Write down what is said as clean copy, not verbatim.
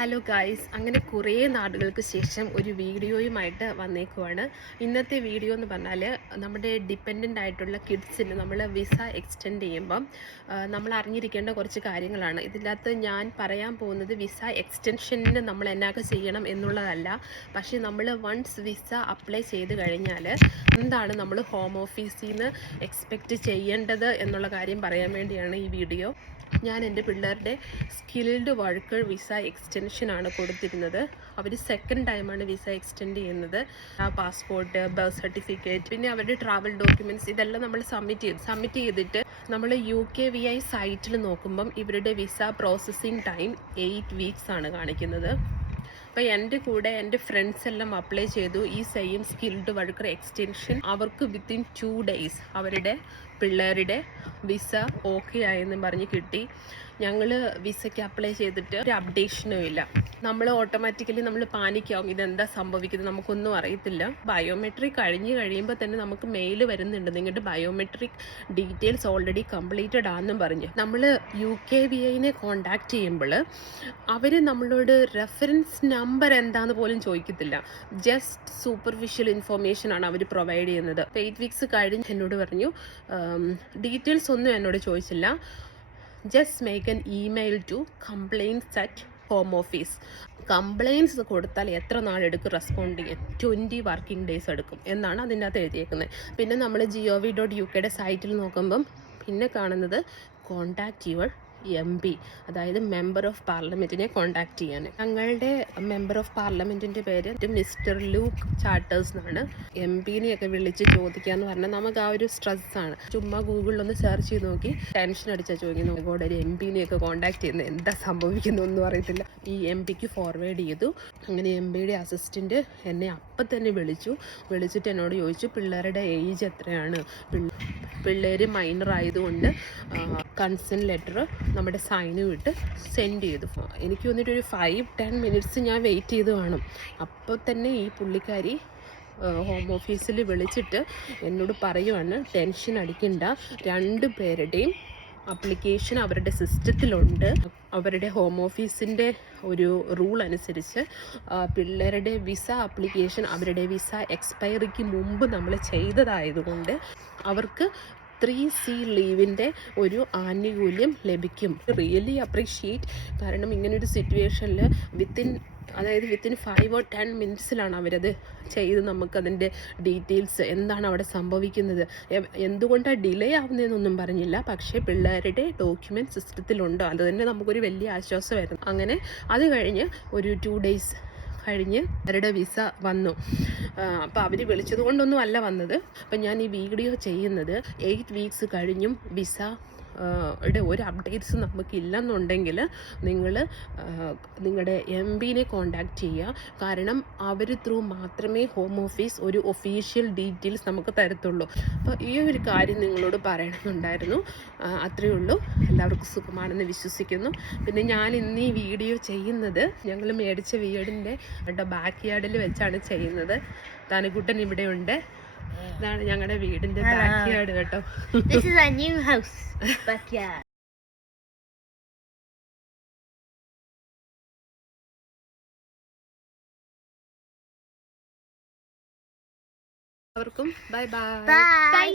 Hello guys, അങ്ങനെ കുറേ നാളുകൾക്ക് ശേഷം ഒരു വീഡിയോയുമായിട്ട് വന്നേക്കുവാണ്. ഇന്നത്തെ വീഡിയോ എന്ന് പറഞ്ഞാൽ നമ്മുടെ ഡിപ്പെൻഡൻ്റ് ആയിട്ടുള്ള കിഡ്സിന് നമ്മൾ വിസ എക്സ്റ്റെൻഡ് ചെയ്യുമ്പം നമ്മൾ അറിഞ്ഞിരിക്കേണ്ട കുറച്ച് കാര്യങ്ങളാണ്. ഇതിനകത്ത് ഞാൻ പറയാൻ പോകുന്നത് വിസ എക്സ്റ്റൻഷന് നമ്മൾ എന്നൊക്കെ ചെയ്യണം എന്നുള്ളതല്ല. പക്ഷേ നമ്മൾ വൺസ് വിസ അപ്ലൈ ചെയ്ത് കഴിഞ്ഞാൽ എന്താണ് നമ്മൾ ഹോം ഓഫീസിൽ നിന്ന് എക്സ്പെക്റ്റ് ചെയ്യേണ്ടത് എന്നുള്ള കാര്യം പറയാൻ വേണ്ടിയാണ് ഈ വീഡിയോ. ഞാൻ എൻ്റെ പിള്ളേരുടെ സ്കിൽഡ് വർക്കർ വിസ എക്സ്റ്റൻഷനാണ് കൊടുത്തിരുന്നത്. അവർ സെക്കൻഡ് ടൈമാണ് വിസ എക്സ്റ്റെൻഡ് ചെയ്യുന്നത്. ആ പാസ്പോർട്ട്, ബർത്ത് സർട്ടിഫിക്കറ്റ്, പിന്നെ അവരുടെ ട്രാവൽ ഡോക്യുമെൻറ്റ്സ് ഇതെല്ലാം നമ്മൾ സബ്മിറ്റ് ചെയ്തിട്ട് നമ്മൾ UKVI സൈറ്റിൽ നോക്കുമ്പം ഇവരുടെ വിസ പ്രോസസ്സിങ് ടൈം 8 വീക്സ് ആണ് കാണിക്കുന്നത്. അപ്പോൾ എൻ്റെ കൂടെ എൻ്റെ ഫ്രണ്ട്സ് എല്ലാം അപ്ലൈ ചെയ്തു ഈ സെയിം സ്കിൽഡ് വർക്കർ എക്സ്റ്റൻഷൻ. അവർക്ക് വിത്തിൻ 2 ഡേയ്സ് അവരുടെ പിള്ളേരുടെ വിസ ഓക്കെ ആയെന്ന് പറഞ്ഞ് കിട്ടി. ഞങ്ങൾ വിസയ്ക്ക് അപ്ലൈ ചെയ്തിട്ട് ഒരു അപ്ഡേഷനും ഇല്ല. നമ്മൾ ഓട്ടോമാറ്റിക്കലി നമ്മൾ പാനിക്കാവും, ഇതെന്താ സംഭവിക്കുന്നത്, നമുക്കൊന്നും അറിയത്തില്ല. ബയോമെട്രിക് കഴിയുമ്പോൾ തന്നെ നമുക്ക് മെയിൽ വരുന്നുണ്ട്, നിങ്ങളുടെ ബയോമെട്രിക് ഡീറ്റെയിൽസ് ഓൾറെഡി കംപ്ലീറ്റഡ് ആണെന്നും പറഞ്ഞ്. നമ്മൾ UKVIനെ കോണ്ടാക്ട് ചെയ്യുമ്പോൾ അവർ നമ്മളോട് റെഫറൻസ് നമ്പർ എന്താണെന്ന് പോലും ചോദിക്കത്തില്ല. ജസ്റ്റ് സൂപ്പർഫിഷ്യൽ ഇൻഫോർമേഷൻ ആണ് അവർ പ്രൊവൈഡ് ചെയ്യുന്നത്. 8 വീക്സ് കഴിഞ്ഞ് എന്നോട് പറഞ്ഞു, ഡീറ്റെയിൽസ് ഒന്നും എന്നോട് ചോദിച്ചില്ല. Just make an email to complaints at home office. Complaints കൊടുത്താൽ എത്ര നാളെടുക്കും റെസ്പോണ്ട് ചെയ്യാൻ? 20 വർക്കിംഗ് ഡേയ്സ് എടുക്കും എന്നാണ് അതിൻ്റെ അകത്ത് എഴുതിയേക്കുന്നത്. പിന്നെ നമ്മൾ gov.uk സൈറ്റിൽ നോക്കുമ്പം പിന്നെ കാണുന്നത് കോണ്ടാക്ട് യുവർ MP, അതായത് മെമ്പർ ഓഫ് പാർലമെൻറ്റിനെ കോണ്ടാക്ട് ചെയ്യാൻ. ഞങ്ങളുടെ മെമ്പർ ഓഫ് പാർലമെൻറ്റിൻ്റെ പേര് മിസ്റ്റർ ലൂക്ക് ചാർട്ടേഴ്സ് എന്നാണ്. MPനെയൊക്കെ വിളിച്ച് ചോദിക്കാന്ന് പറഞ്ഞാൽ നമുക്ക് ആ ഒരു സ്ട്രെസ്സാണ്. ചുമ്മാ ഗൂഗിളിലൊന്ന് സെർച്ച് ചെയ്ത് നോക്കി ടെൻഷൻ അടിച്ചാൽ ചോദിക്കുന്നു, ഇവിടെ ഒരു MPനെയൊക്കെ കോണ്ടാക്ട് ചെയ്യുന്നത് എന്താ സംഭവിക്കുന്നു ഒന്നും അറിയത്തില്ല. ഈ MPക്ക് ഫോർവേഡ് ചെയ്തു. അങ്ങനെ MPയുടെ അസിസ്റ്റൻറ്റ് എന്നെ അപ്പം തന്നെ വിളിച്ചിട്ട് എന്നോട് ചോദിച്ചു പിള്ളേരുടെ ഏജ് എത്രയാണ്. പിള്ളേർ മൈനർ ആയതുകൊണ്ട് കൺസെൻറ്റ് ലെറ്റർ നമ്മുടെ സൈനും ഇട്ട് സെൻഡ് ചെയ്തു. എനിക്ക് വന്നിട്ടൊരു 5-10 മിനിറ്റ്സ് ഞാൻ വെയിറ്റ് ചെയ്ത് കാണും. അപ്പോൾ തന്നെ ഈ പുള്ളിക്കാരി ഹോം ഓഫീസിൽ വിളിച്ചിട്ട് എന്നോട് പറയുവാണ്, ടെൻഷൻ അടിക്കണ്ട, 2 പേരുടെയും അപ്ലിക്കേഷൻ അവരുടെ സിസ്റ്റത്തിലുണ്ട്. അവരുടെ ഹോം ഓഫീസിൻ്റെ ഒരു റൂൾ അനുസരിച്ച് പിള്ളേരുടെ വിസ ആപ്ലിക്കേഷൻ അവരുടെ വിസ എക്സ്പയറിക്ക് മുമ്പ് നമ്മൾ ചെയ്തതായതുകൊണ്ട് അവർക്ക് 3C ലീവിൻ്റെ ഒരു ആനുകൂല്യം ലഭിക്കും. Really appreciate. കാരണം ഇങ്ങനൊരു സിറ്റുവേഷനിൽ വിത്തിൻ 5 or 10 മിനിറ്റ്സിലാണ് അവരത് ചെയ്ത് നമുക്കതിൻ്റെ ഡീറ്റെയിൽസ് എന്താണ് അവിടെ സംഭവിക്കുന്നത്, എന്തുകൊണ്ടാണ് ഡിലേ ആവുന്നതെന്നൊന്നും പറഞ്ഞില്ല. പക്ഷേ പിള്ളേരുടെ ഡോക്യുമെൻറ്റ് സിസ്റ്റത്തിലുണ്ടോ, അത് തന്നെ നമുക്കൊരു വലിയ ആശ്വാസമായിരുന്നു. അങ്ങനെ അത് കഴിഞ്ഞ് ഒരു 2 ഡേയ്സ് കഴിഞ്ഞ് അവരുടെ വിസ വന്നു. അപ്പോൾ അവർ വിളിച്ചത് കൊണ്ടൊന്നും അല്ല വന്നത്. അപ്പം ഞാൻ ഈ വീഡിയോ ചെയ്യുന്നത് 8 വീക്സ് കഴിഞ്ഞും വിസ ഒരു അപ്ഡേറ്റ്സ് നമുക്കില്ലെന്നുണ്ടെങ്കിൽ നിങ്ങൾ നിങ്ങളുടെ MPനെ കോണ്ടാക്ട് ചെയ്യുക. കാരണം അവർ ത്രൂ മാത്രമേ ഹോം ഓഫീസ് ഒരു ഒഫീഷ്യൽ ഡീറ്റെയിൽസ് നമുക്ക് തരത്തുള്ളൂ. അപ്പോൾ ഈ ഒരു കാര്യം നിങ്ങളോട് പറയണമെന്നുണ്ടായിരുന്നു. അത്രയേ ഉള്ളൂ. എല്ലാവർക്കും സുഖമാണെന്ന് വിശ്വസിക്കുന്നു. പിന്നെ ഞാൻ ഇന്ന് ഈ വീഡിയോ ചെയ്യുന്നത് ഞങ്ങൾ മേടിച്ച വീടിൻ്റെ ബാക്ക് യാർഡിൽ വെച്ചാണ് ചെയ്യുന്നത്. താനുകുട്ടൻ ഇവിടെ ഉണ്ട്. ഇതാണ് ഞങ്ങളുടെ വീടിന്റെ ബാക്ക് യാർഡ് കേട്ടോ. This is our new house backyard. അവർക്കും ബൈ ബൈ. Bye.